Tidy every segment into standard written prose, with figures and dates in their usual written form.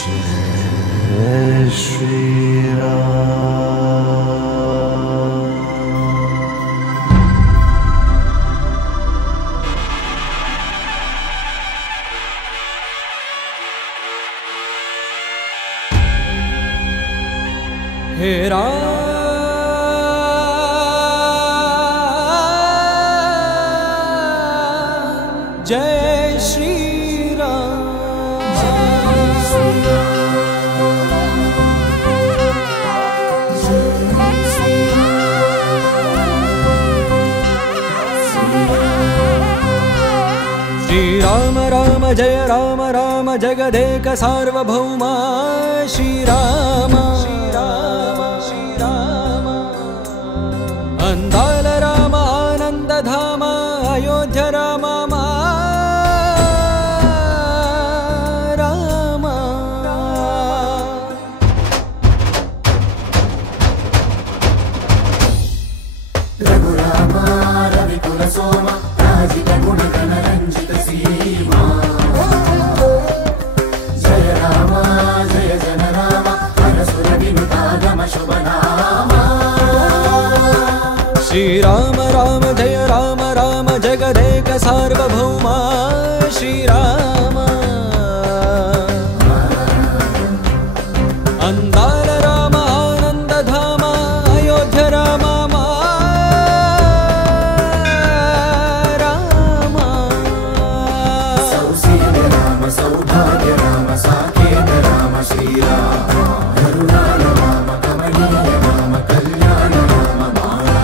जय श्री राम। हे राम जय श्री राम। श्री राम राम जय राम राम जगदेक सार्वभौमा श्री राम। अंदाल राम आनंद धाम अयोध्या राम राम। रघुराम रविकुल सोम राजित गुणगण रंजित सीमा। जय राम जय जन राम हरसुर विनुतागम शुभ नाम। श्री राम राम जय राम राम जगदेक सार्वभौमा श्री राम। अंदाल राम आनंद धाम अयोध्या राम राम। सौशील्य राम सौभाग्य राम साकेत राम श्री राम। करुणाल राम कमनीय राम कल्याण राम मारा।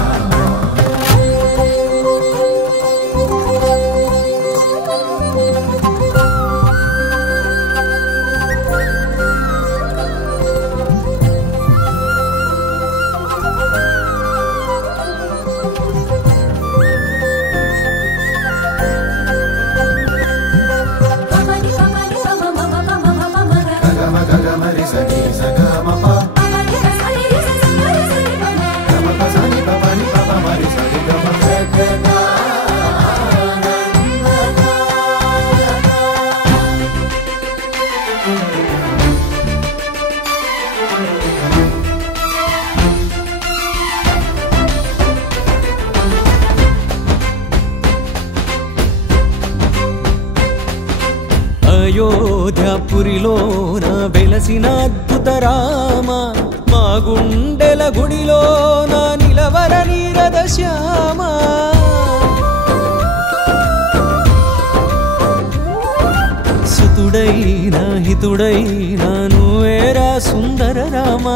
అయోధ్యాపురిలోన వెలసిన అద్భుత రామ మా గుండెల గుడిలోన నిలవర నీరద శ్యామ। సుతుడైన హితుడైన నువ్వేరా సుందర రామ।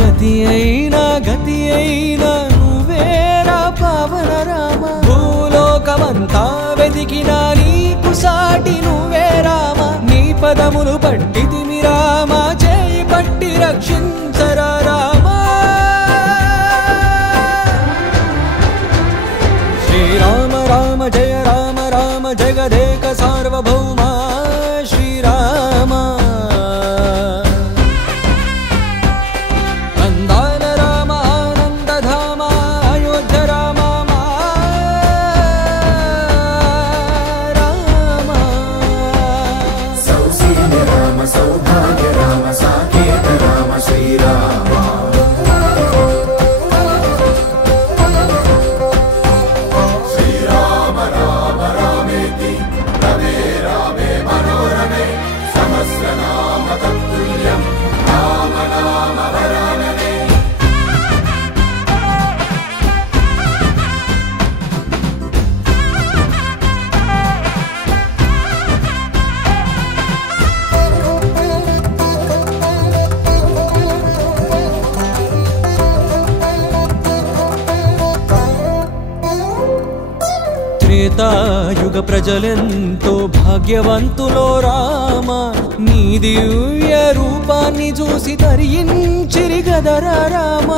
పతి అయినా గతి అయినా నువ్వేరా పావన రామ। భూలోకమంతా వెతికినా నీకు సాటి నువ్వే రామ। నీ పదములు పట్టితిమి రామ చేయి పట్టి రక్షించరా రామ। శ్రీ రామ రామ జయ రామ రామ జగదేక సార్వభౌమా శ్రీ రామ। అందాల రామ ఆనంద ధామ అయోధ్య రామ రామ। सौशील्य राम सौभाग्य राम साकेत राम श्री राम। श्री राम राम रामेति रमे रामे मनोरमे सहस्रनाम तत्तुल्यं राम नाम वरानने। త్రేతాయుగ ప్రజలెంతో భాగ్యవంతులో రామ। నీ దివ్య రూపాన్ని చూసి తరించిరి గదరా రామ।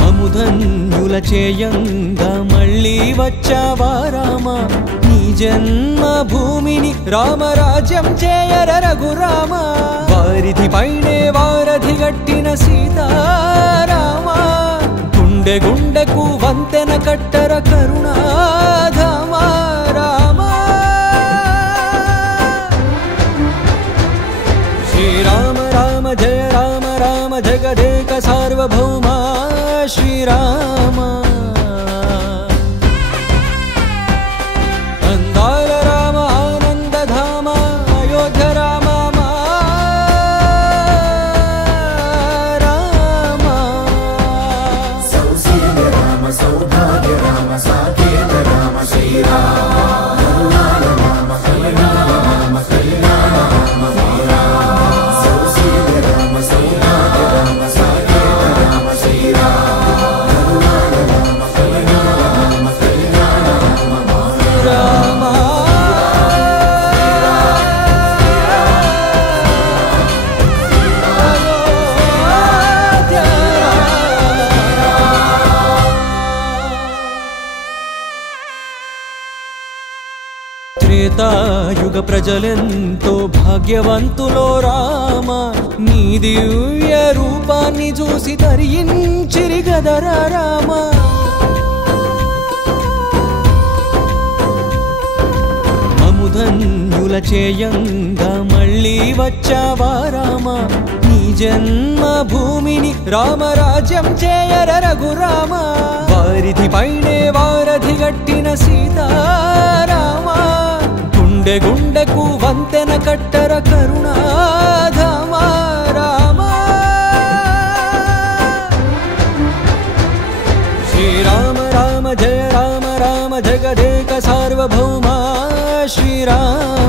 మముధన్యుల చేయంగా మళ్ళీ వచ్చావా రామ। నీ జన్మ భూమిని రామరాజ్యం చేయర రఘురామ। వారిధి పైనే వారధి గట్టిన సీతారామ। గుండె గుండెకు వంతెన కట్టర కరుణాధామ రామ। శ్రీరామ అందాల రామ ఆనందధామ అయోధ్య రామ రామ సౌశీల్య రామ సౌభాగ్య రామ సాకేత రామ శ్రీరామ కరుణాల రామ కళ్యాణ రామ కళ్యాణ రామ సౌశీల్య రామ సౌభాగ్య రామ సాకేత రామ శ్రీరామ కరుణాల రామ కళ్యాణ రామ కళ్యాణ రామ త్రేతాయుగ ప్రజలెంతో భాగ్యవంతులో రామ నీ దివ్య రూపాన్ని చూసి తరించిరి గదరా రామ మముధన్యుల చేయంగా మళ్ళీ వచ్చావా రామ నీ జన్మ భూమిని రామరాజ్యం చేయర రఘురామ వారిధి పైనే వారధి గట్టిన సీతారామ గుండె గుండెకు వంతెన కట్టర కరుణాధామ రామ శ్రీరామ రామ జయ రామ రామ జగదేక సార్వభౌమ శ్రీరామ